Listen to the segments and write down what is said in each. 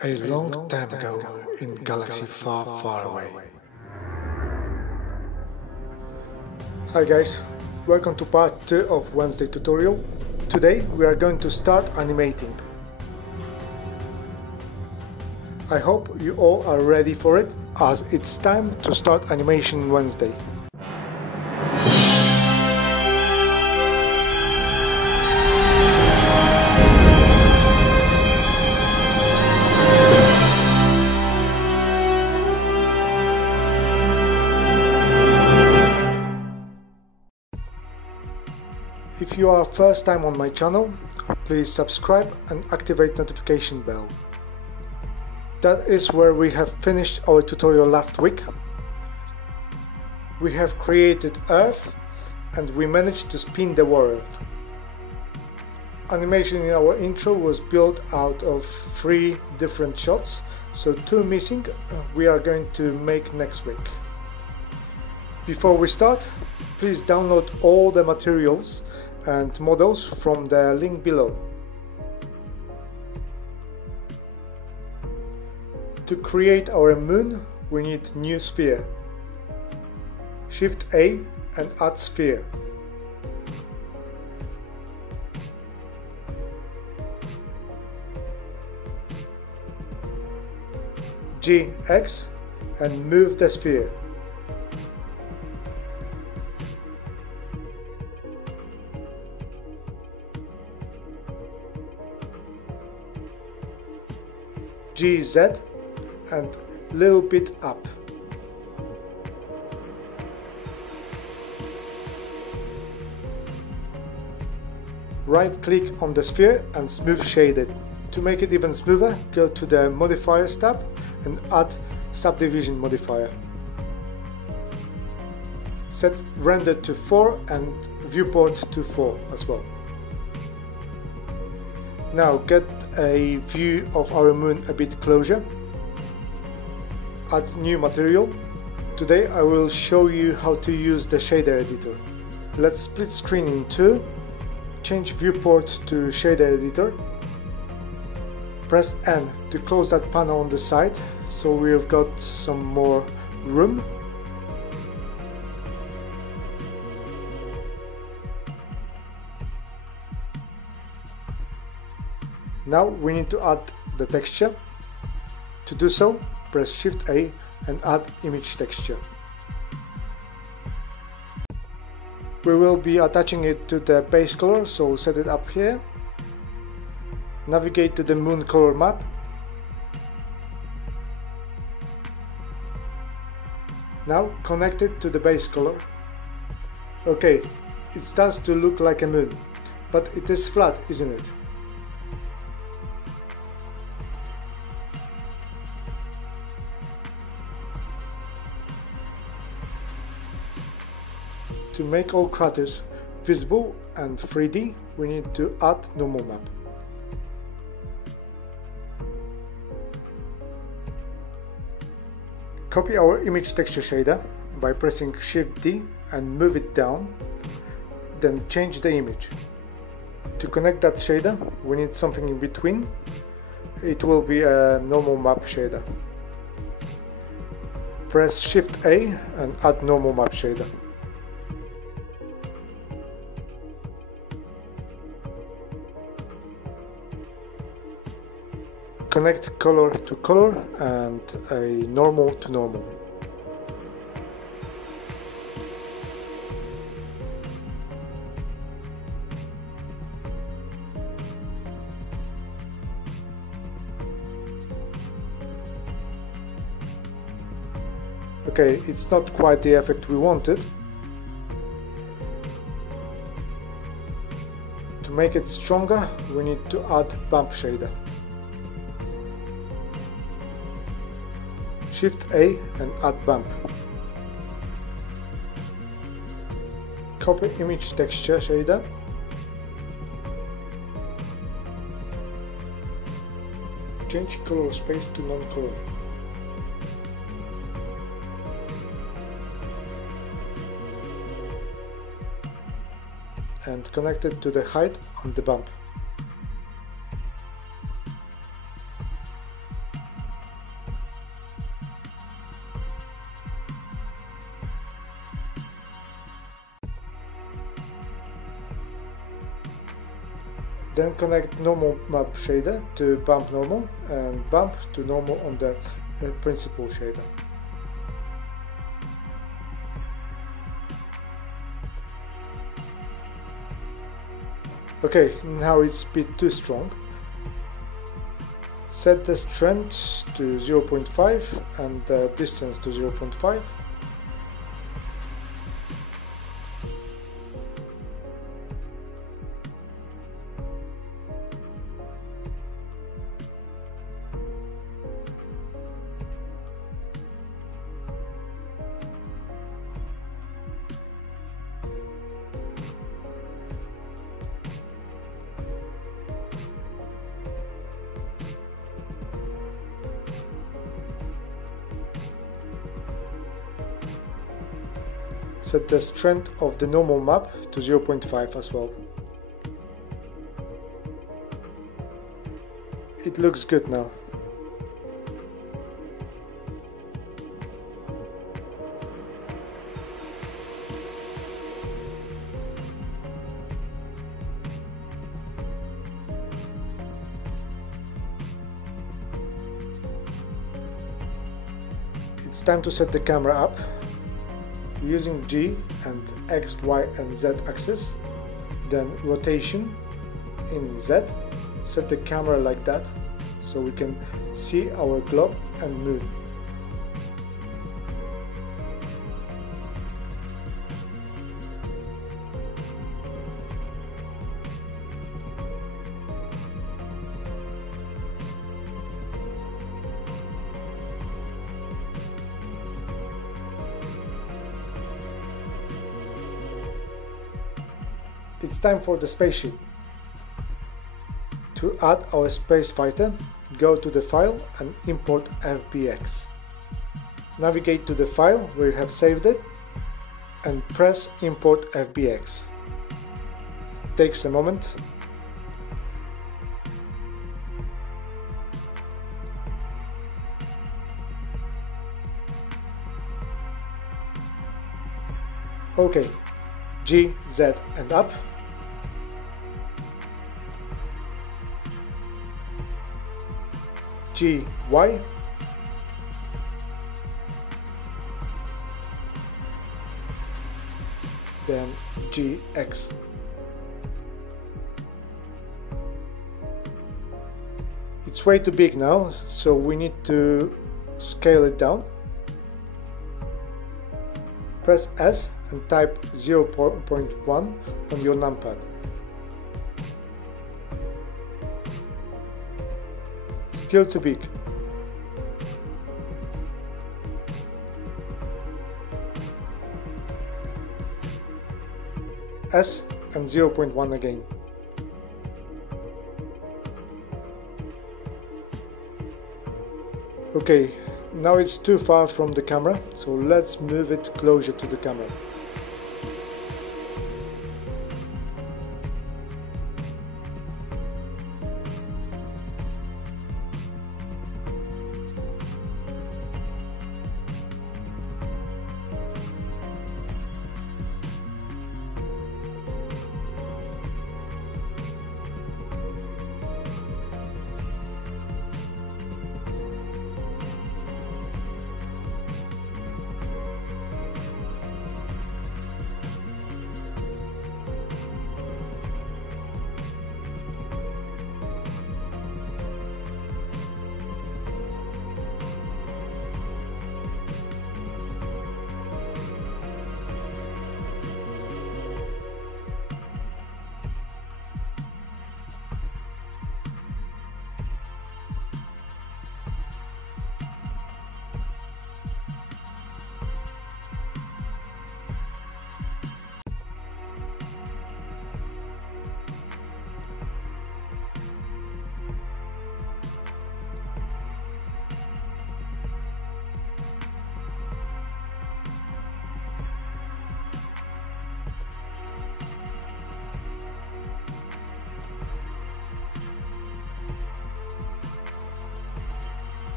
A long time ago, in galaxy far, far away. Hi guys, welcome to part 2 of Wednesday tutorial. Today we are going to start animating. I hope you all are ready for it, as it's time to start Animation Wednesday. If you are first time on my channel, please subscribe and activate notification bell. That is where we have finished our tutorial last week. We have created Earth and we managed to spin the world. Animation in our intro was built out of 3 different shots, so 2 missing we are going to make next week. Before we start, please download all the materials and models from the link below. To create our moon, we need new sphere. Shift A and add sphere. X and move the sphere. Z and little bit up. Right click on the sphere and smooth shade it. To make it even smoother, go to the modifiers tab and add subdivision modifier. Set render to 4 and viewport to 4 as well. Now get a view of our moon a bit closer. Add new material. Today I will show you how to use the shader editor. Let's split screen in 2. Change viewport to shader editor. Press N to close that panel on the side, so we've got some more room. Now we need to add the texture. To do so, press Shift A and add image texture. We will be attaching it to the base color, so set it up here. Navigate to the moon color map. Now connect it to the base color. Okay, it starts to look like a moon, but it is flat, isn't it? To make all craters visible and 3D, we need to add normal map. Copy our image texture shader by pressing Shift D and move it down, then change the image. To connect that shader, we need something in between. It will be a normal map shader. Press Shift A and add normal map shader. Connect color to color and a normal to normal. Okay, it's not quite the effect we wanted. To make it stronger, we need to add bump shader. Shift A and add bump. Copy image texture shader. Change color space to non-color. And connect it to the height on the bump. Then connect normal map shader to bump normal and bump to normal on the principal shader. Okay, now it's a bit too strong. Set the strength to 0.5 and the distance to 0.5. Set the strength of the normal map to 0.5 as well. It looks good now. It's time to set the camera up. Using G and X, Y and Z axis, then rotation in Z, set the camera like that so we can see our globe and moon. It's time for the spaceship. To add our space fighter, go to the file and import FBX. Navigate to the file where you have saved it and press import FBX. It takes a moment. Okay, G, Z and up. G, Y. Then G, X. It's way too big now, so we need to scale it down. Press S and type 0.1 on your numpad. Still too big. S and 0.1 again. Okay, now it's too far from the camera, so let's move it closer to the camera.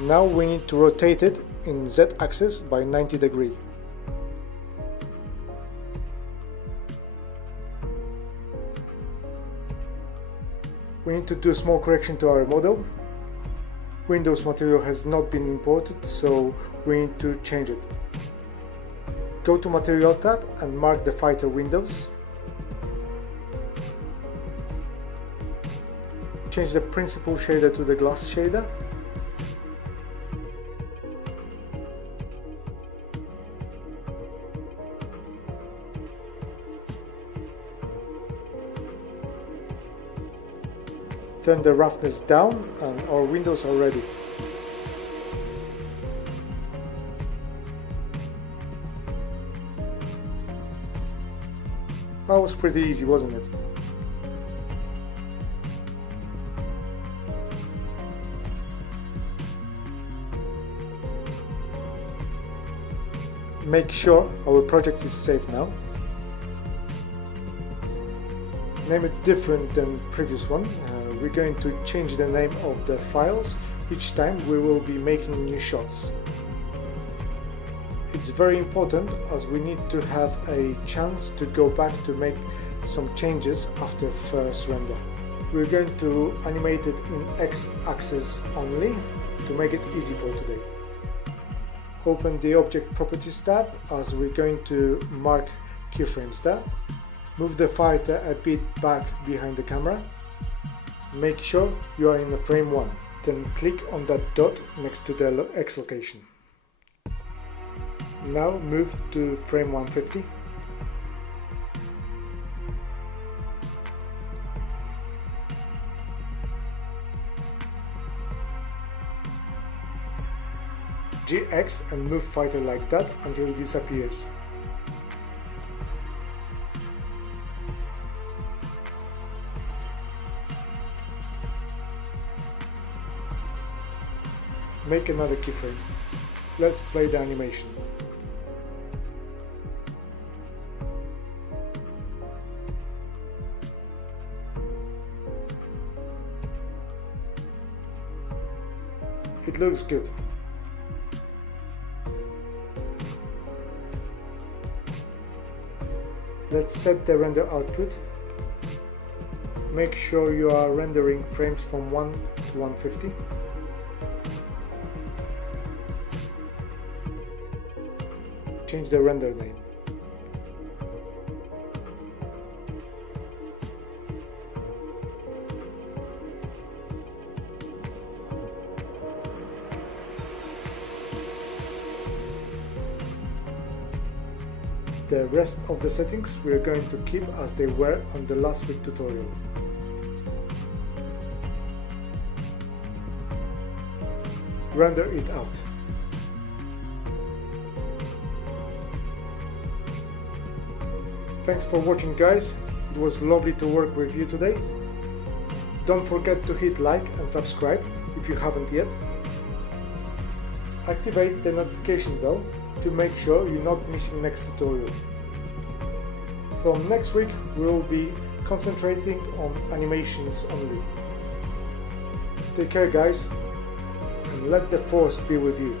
Now we need to rotate it in Z axis by 90 degrees. We need to do a small correction to our model. Windows material has not been imported, so we need to change it. Go to Material tab and mark the fighter windows. Change the principal shader to the glass shader. Turn the roughness down and our windows are ready. That was pretty easy, wasn't it? Make sure our project is saved now. Name it different than previous one. We're going to change the name of the files each time we will be making new shots. It's very important as we need to have a chance to go back to make some changes after first render. We're going to animate it in X-axis only to make it easy for today. Open the Object Properties tab as we're going to mark keyframes there. Move the fighter a bit back behind the camera. Make sure you are in the frame 1, then click on that dot next to the X location. Now move to frame 150. GX and move fighter like that until it disappears. Make another keyframe. Let's play the animation. It looks good. Let's set the render output. Make sure you are rendering frames from 1 to 150. Change the render name. The rest of the settings we are going to keep as they were on the last week tutorial. Render it out. Thanks for watching, guys. It was lovely to work with you today. Don't forget to hit like and subscribe if you haven't yet. Activate the notification bell to make sure you're not missing next tutorial. From next week we will be concentrating on animations only. Take care, guys, and let the force be with you.